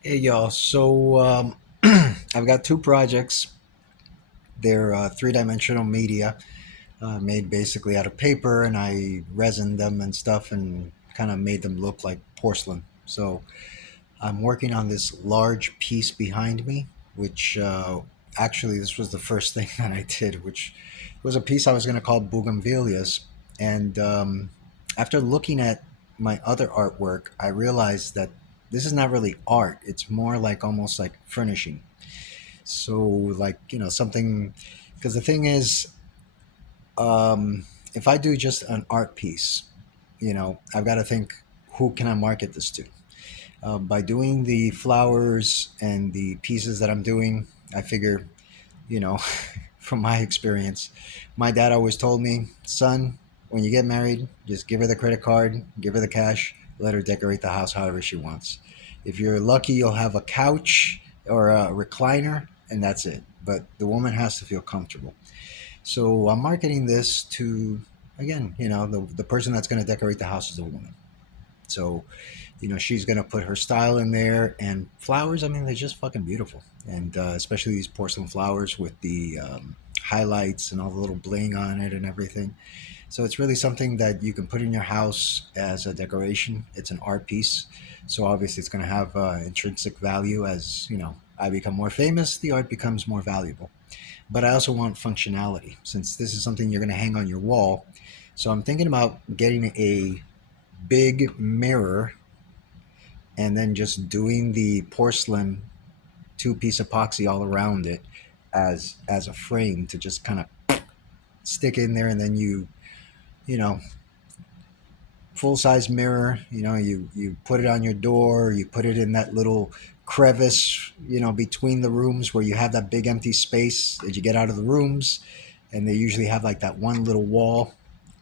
Hey y'all, I've got two projects. They're three-dimensional media made basically out of paper, and I resined them and stuff and kind of made them look like porcelain. So I'm working on this large piece behind me, which actually this was the first thing that I did, which was a piece I was going to call Bougainvilleas. And after looking at my other artwork, I realized that this is not really art. It's more like almost like furnishing. So, like, something, because the thing is, if I do just an art piece, I've got to think, who can I market this to? By doing the flowers and the pieces that I'm doing, I figure, you know, from my experience, my dad always told me, son, when you get married, just give her the credit card, give her the cash, let her decorate the house however she wants. If you're lucky, you'll have a couch or a recliner, and that's it. But the woman has to feel comfortable. So I'm marketing this to, again, the person that's going to decorate the house is a woman. So she's gonna put her style in there, and flowers, I mean, they're just fucking beautiful. And especially these porcelain flowers with the highlights and all the little bling on it and everything. So it's really something that you can put in your house as a decoration. It's an art piece, so obviously it's going to have intrinsic value. As I become more famous, the art becomes more valuable. But I also want functionality, since this is something you're going to hang on your wall. So I'm thinking about getting a big mirror and then just doing the porcelain two-piece epoxy all around it as a frame to just kind of stick in there. And then you know full-size mirror, you put it on your door, you put it in that little crevice, between the rooms where you have that big empty space as you get out of the rooms. And they usually have like that one little wall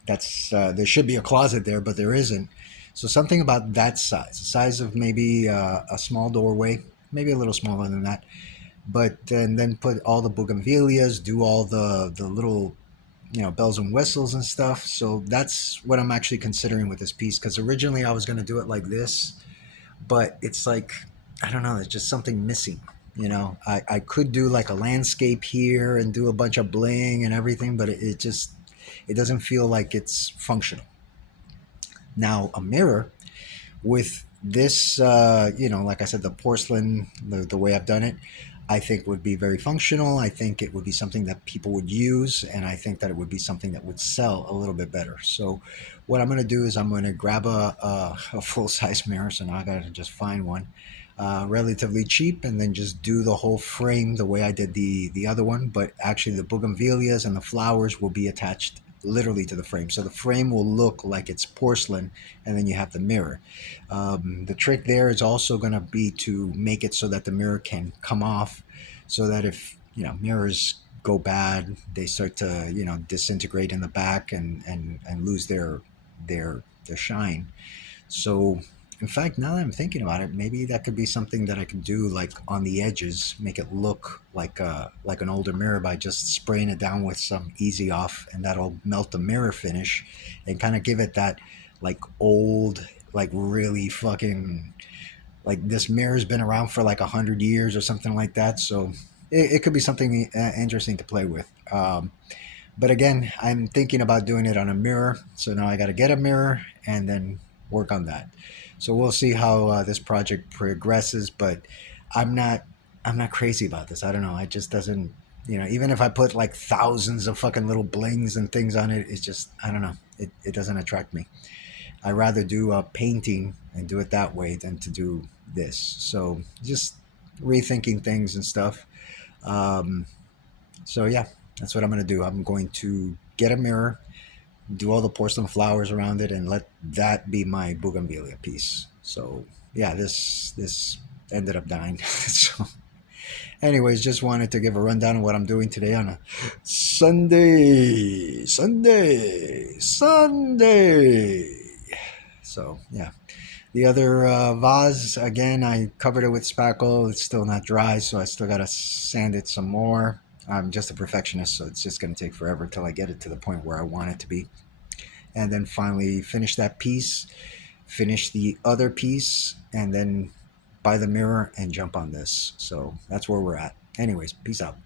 that's there should be a closet there, but there isn't. So something about that size, the size of maybe a small doorway, maybe a little smaller than that. But then put all the bougainvilleas, do all the little bells and whistles and stuff. So that's what I'm actually considering with this piece. Because originally I was going to do it like this, but it's like, I don't know, there's just something missing. I could do like a landscape here and do a bunch of bling and everything, but it just it doesn't feel like it's functional. Now a mirror with this, like I said, the porcelain, the way I've done it, I think would be very functional. I think it would be something that people would use, and I think that it would be something that would sell a little bit better. So what I'm going to do is I'm going to grab a full size mirror. So now I got to just find one relatively cheap, and then just do the whole frame the way I did the other one. But actually, the bougainvilleas and the flowers will be attached literally to the frame. So the frame will look like it's porcelain, and then you have the mirror. The trick there is also going to be to make it so that the mirror can come off, so that if mirrors go bad, they start to disintegrate in the back and lose their shine. So, in fact, now that I'm thinking about it, maybe that could be something that I could do, like on the edges, make it look like an older mirror by just spraying it down with some Easy Off, and that'll melt the mirror finish, and kind of give it that like old, like really fucking like this mirror's been around for like 100 years or something like that. So it could be something interesting to play with. But again, I'm thinking about doing it on a mirror. So now I got to get a mirror and then work on that. So we'll see how this project progresses. But I'm not I'm not crazy about this. I don't know. It just doesn't. Even if I put like thousands of fucking little blings and things on it, it's just I don't know. It doesn't attract me. I rather do a painting and do it that way than to do this. So just rethinking things and stuff. Um, so yeah, that's what I'm gonna do. I'm going to get a mirror, do all the porcelain flowers around it, and let that be my bougainvillea piece. So yeah, this ended up dying. So, anyways, just wanted to give a rundown of what I'm doing today on a Sunday. So yeah, the other vase, again, I covered it with spackle. It's still not dry, so I still got to sand it some more. I'm just a perfectionist, so it's just going to take forever till I get it to the point where I want it to be. And then finally finish that piece, finish the other piece, and then buy the mirror and jump on this. So that's where we're at. Anyways, peace out.